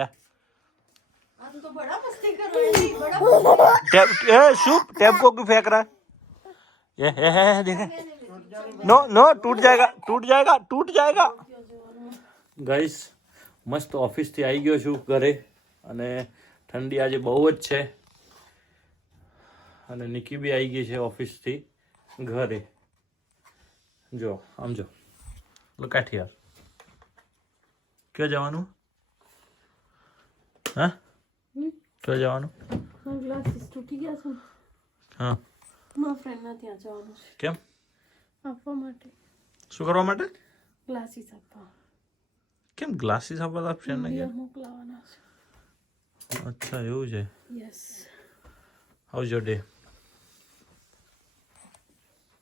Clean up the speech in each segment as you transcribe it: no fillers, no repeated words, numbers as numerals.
या तो बड़ा मस्ती कर रहा है बड़ा टैब शुभ टैब को क्यों फेंक रहा है ये देखे नो नो टूट जाएगा गाइस मस्त ऑफिस થી આવી ગયો છું ઘરે અને ઠંડી આજે બહુ જ છે અને નિકી બી આવી ગઈ છે ઓફિસ થી ઘરે જો આમ જો લુક એટ હિયર ક્યાં જવાનું હા ક્યાં જવાનું ગ્લાસીસ તૂટી ગયા છે હા મારા ફ્રેન્ડના ત્યાં જવાનું છે કેમ આપવા માટે શું કરવા માટે ગ્લાસીસ આપવા કેમ ગ્લાસીસ આપવા તા ફ્રેન્ડને કેમ મોકલાવાના છે અચ્છા એવું છે yes how's your day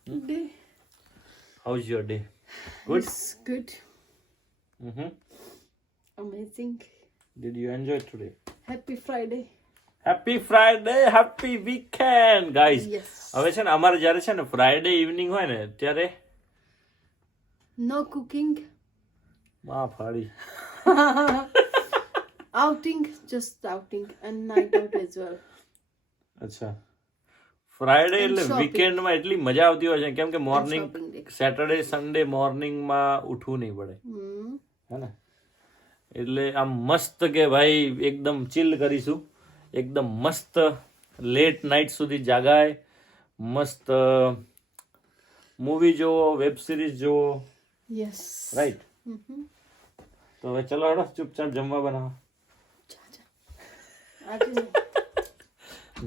day how's your day good good amazing did you enjoy today happy friday happy weekend guys yes હવે છે ને અમારે જ્યારે છે ને ફ્રાઈડે ઇવનિંગ હોય ને ત્યારે no cooking માં ફાડી outing just outing and night out as well અચ્છા ફ્રાઈડે And એટલે shopping. વીકેન્ડ માં એટલી મજા આવતી હોય છે કેમ કે morning shopping day. Saturday Sunday morning માં ઉઠવું નહીં પડે હે ને એટલે આમ મસ્ત કે ભાઈ એકદમ ચિલ કરીશું એકદમ મસ્ત લેટ નાઇટ સુધી જાગાય મસ્ત મૂવી જોવો વેબ સિરીઝ જોવો yes રાઈટ તો હવે ચલો હડો ચૂપચાપ જમવા બનાવો આજે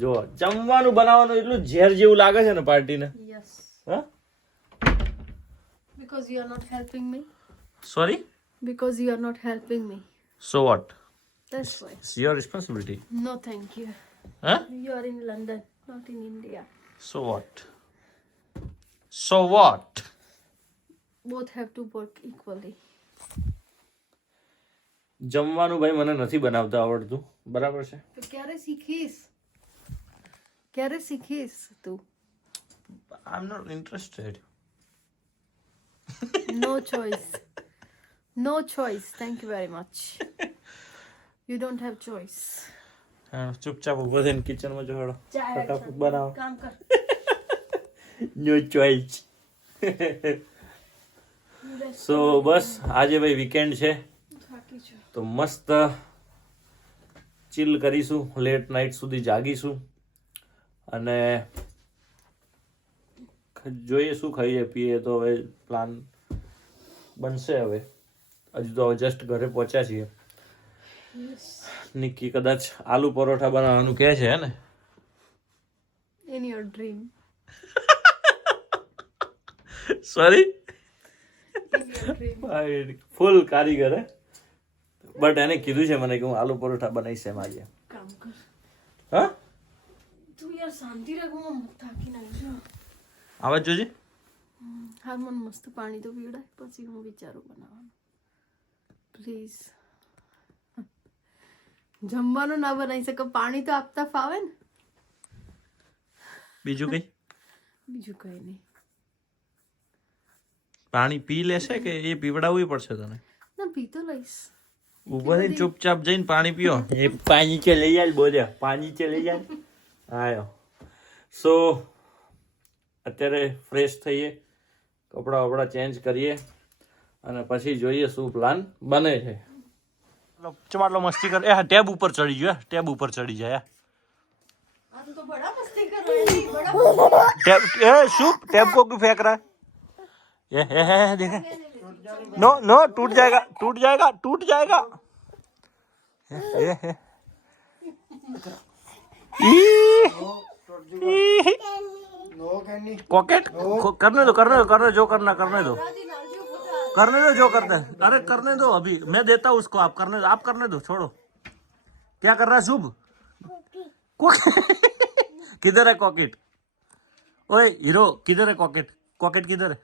જો જમવાનું બનાવવાનું એટલું ઝેર જેવું લાગે છે ને પાર્ટીને yes હા because you are not helping me sorry because you are not helping me so what that's why it's your responsibility no thank you હા you are in london not in india so what both have to work equally જમવાનું ભાઈ મને નથી બનાવતા આવડતું બરાબર છે તો ક્યારે શીખીશ તું I am not interested no choice thank you very much you don't have choice ચૂપચાપ ઉભો થઈને કિચનમાં જો હળો ફટાફટ બનાવો કામ કર નો ચોઈસ સો બસ આજે ભાઈ વીકેન્ડ છે થાકી છું તો મસ્ત ચિલ કરીશું લેટ નાઇટ સુધી જાગીશું અને જોઈએ શું ખાઈએ પીએ તો હવે પ્લાન બનશે હવે હજુ તો જસ્ટ ઘરે પહોંચ્યા છીએ નિકી કદાચ આલુ પરોઠા બનાવવાનું કહે છે ને in your dream sorry in your dream ફૂલ કારીગર હે બટ એને કીધું છે મને કે હું આલુ પરોઠા બનાવીશ એમ આજે કામ કર હા તું યાર શાંતિ રાખ હું થાકી નાખી છું આવાજ જોજે હાર્મોન મસ્ત પાણી તો પીવડાય પછી હું વિચારું બનાવવાનું પ્લીઝ જમવાનું ના બનાવી શકો પાણી તો આપતા ફાવે ને બીજું કઈ બીજું કઈ નહીં પાણી પી લેશે કે એ પીવડાવવું પડશે તને ના પી તો લઈશ ऊपर ही चुपचाप जैन पानी पियो ये पानी चले जाए बोले पानी चले जाए आयो सो અત્યારે ફ્રેશ થઈએ કપડાં વપડા ચેન્જ કરીએ અને પછી જોઈએ શું પ્લાન બને છે ચમાટલો મસ્તી કર એ ટેબ ઉપર ચડી ગયો ટેબ ઉપર ચડી જાય આ તો બડા મસ્તી કર રહા है ટેબ એ શું ટેબ को क्यों फेंक रहा है ये देखे नो नो टूट जाएगा कॉकेट करने दो जो करने दो जो करना है अरे करने दो अभी मैं देता हूँ उसको आप करने दो छोड़ो क्या कर रहा है शुभ किधर है कॉकेट ओए हीरो किधर है कॉकेट किधर है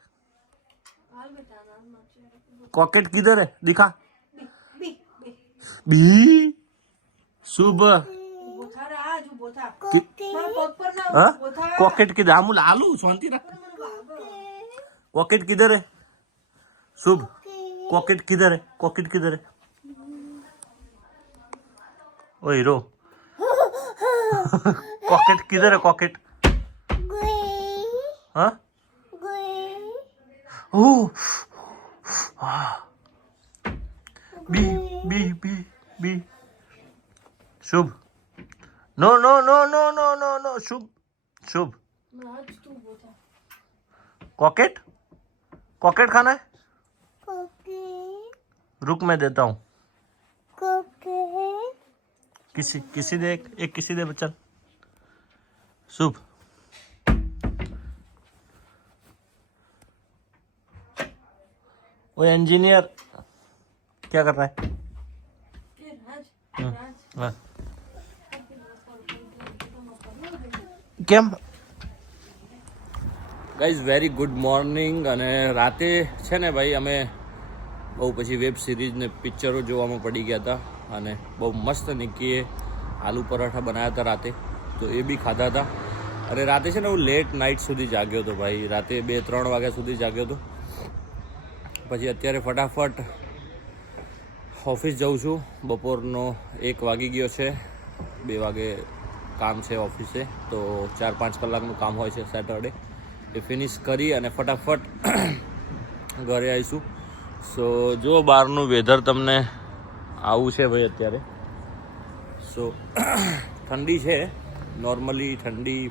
कॉकेट किधर है दिखा बी शुभ कॉकेट किधर आमूल आलू शांति रख कॉकेट किधर है शुभ कॉकेट किधर है ओ हीरो कॉकेट किधर है कॉकेट हाँ ओह बी बी बी बी Shubh no no no no no no no Shubh Shubh कॉकेट कॉकेट खाना है रुक मैं देता हूँ किसी दे एक किसी दे बच्चा शुभ वो इंजीनियर क्या कर रहा है हाँ કેમ ગાઈઝ વેરી ગુડ મોર્નિંગ અને રાતે છે ને ભાઈ અમે બહુ પછી વેબ સિરીઝ ને પિક્ચરો જોવામાં પડી ગયા હતા અને બહુ મસ્ત નિક્કીએ આલુ પરાઠા બનાવ્યા હતા રાતે તો એ બી ખાધા હતા અને રાતે છે ને હું લેટ નાઇટ સુધી જાગ્યો હતો ભાઈ રાતે 2-3 વાગ્યા સુધી જાગ્યો હતો પછી અત્યારે ફટાફટ ઓફિસ જાઉં છું બપોરનો 1 વાગી ગયો છે 2 વાગે કામ છે ઓફિસે તો 4-5 કલાકનું કામ હોય છે સેટરડે એ ફિનિશ કરી અને ફટાફટ ઘરે આવીશું સો જો બહારનું વેધર તમને આવું છે ભાઈ અત્યારે સો ઠંડી છે નોર્મલી ઠંડી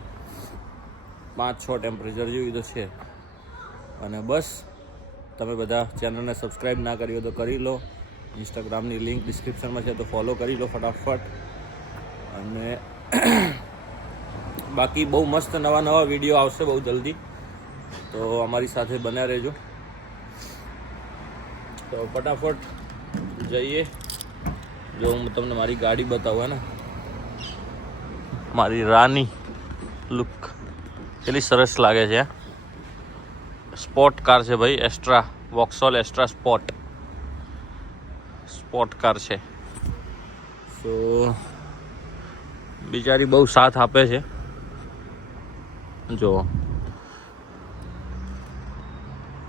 5-6 ટેમ્પરેચર જેવી તો છે અને બસ તમે બધા ચેનલને સબસ્ક્રાઈબ ના કરી હોય તો કરી લો ઇન્સ્ટાગ્રામની લિંક ડિસ્ક્રિપ્શનમાં છે તો ફોલો કરી લો ફટાફટ અને બાકી બહુ મસ્ત નવા વિડીયો આવશે બહુ જલ્દી તો અમારી સાથે બન્યા રહેજો તો ફટાફટ જઈએ જો હું તમને મારી ગાડી બતાવું ને મારી રાની લુક કેટલી સરસ લાગે છે સ્પોર્ટ કાર છે ભાઈ એસ્ટ્રા વોક્સોલ એસ્ટ્રા સ્પોર્ટ કાર છે સો બિચારી બહુ સાથ આપે છે જો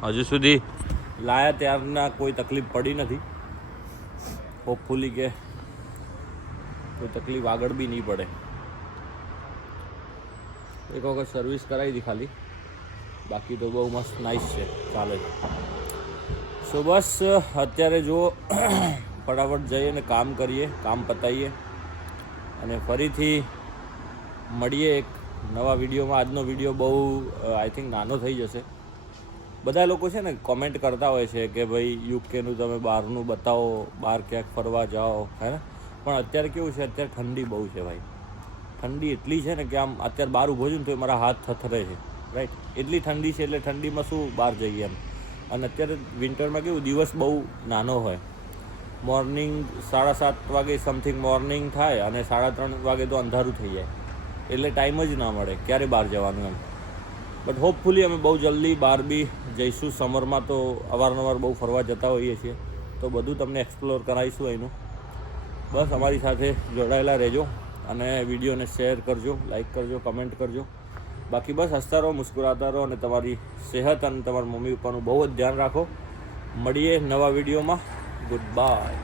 હજુ સુધી લાયા ત્યારના કોઈ તકલીફ પડી નથી હોપફુલી કે કોઈ તકલીફ આગળ બી નહીં પડે એક વખત સર્વિસ કરાવી હતી ખાલી બાકી તો બહુ મસ્ત નાઇસ છે ચાલે સો બસ અત્યારે જો ફટાફટ જઈએ ને કામ કરીએ કામ પતાવીએ અને ફરીથી મળીએ એક નવા વિડીયોમાં આજનો વિડીયો બહુ આઈ થિંક નાનો થઈ જશે બધા લોકો છે ને કોમેન્ટ કરતા હોય છે કે ભાઈ યુકેનું તમે બહારનું બતાવો બહાર ક્યાંક ફરવા જાઓ હે ને પણ અત્યારે કેવું છે અત્યારે ઠંડી બહુ છે ભાઈ ઠંડી એટલી છે ને કે આમ અત્યારે બહાર ઊભો છું ને તો મારા હાથ થથરે છે રાઈટ એટલી ઠંડી છે એટલે ઠંડીમાં શું બહાર જઈએ એમ અને અત્યારે વિન્ટરમાં કેવું દિવસ બહુ નાનો હોય મોર્નિંગ 7:30 વાગે સમથિંગ મોર્નિંગ થાય અને 3:30 વાગે તો અંધારું થઈ જાય એટલે ટાઈમ જ ના મળે ક્યારે બહાર જવાનું એમ બટ હોપફુલી અમે બહુ જલ્દી બહાર બી જઈશું સમરમાં તો અવારનવાર બહુ ફરવા જતા હોઈએ છીએ તો બધું તમને એક્સપ્લોર કરાવીશું અહીંનું બસ અમારી સાથે જોડાયેલા રહેજો અને વિડીયોને શેર કરજો લાઈક કરજો કમેન્ટ કરજો બાકી બસ હસતા રહો મુસ્કુરાતા રહો અને તમારી સેહત અને તમારા મમ્મી પપ્પાનું બહુ જ ધ્યાન રાખો મળીએ નવા વિડીયોમાં ગુડ બાય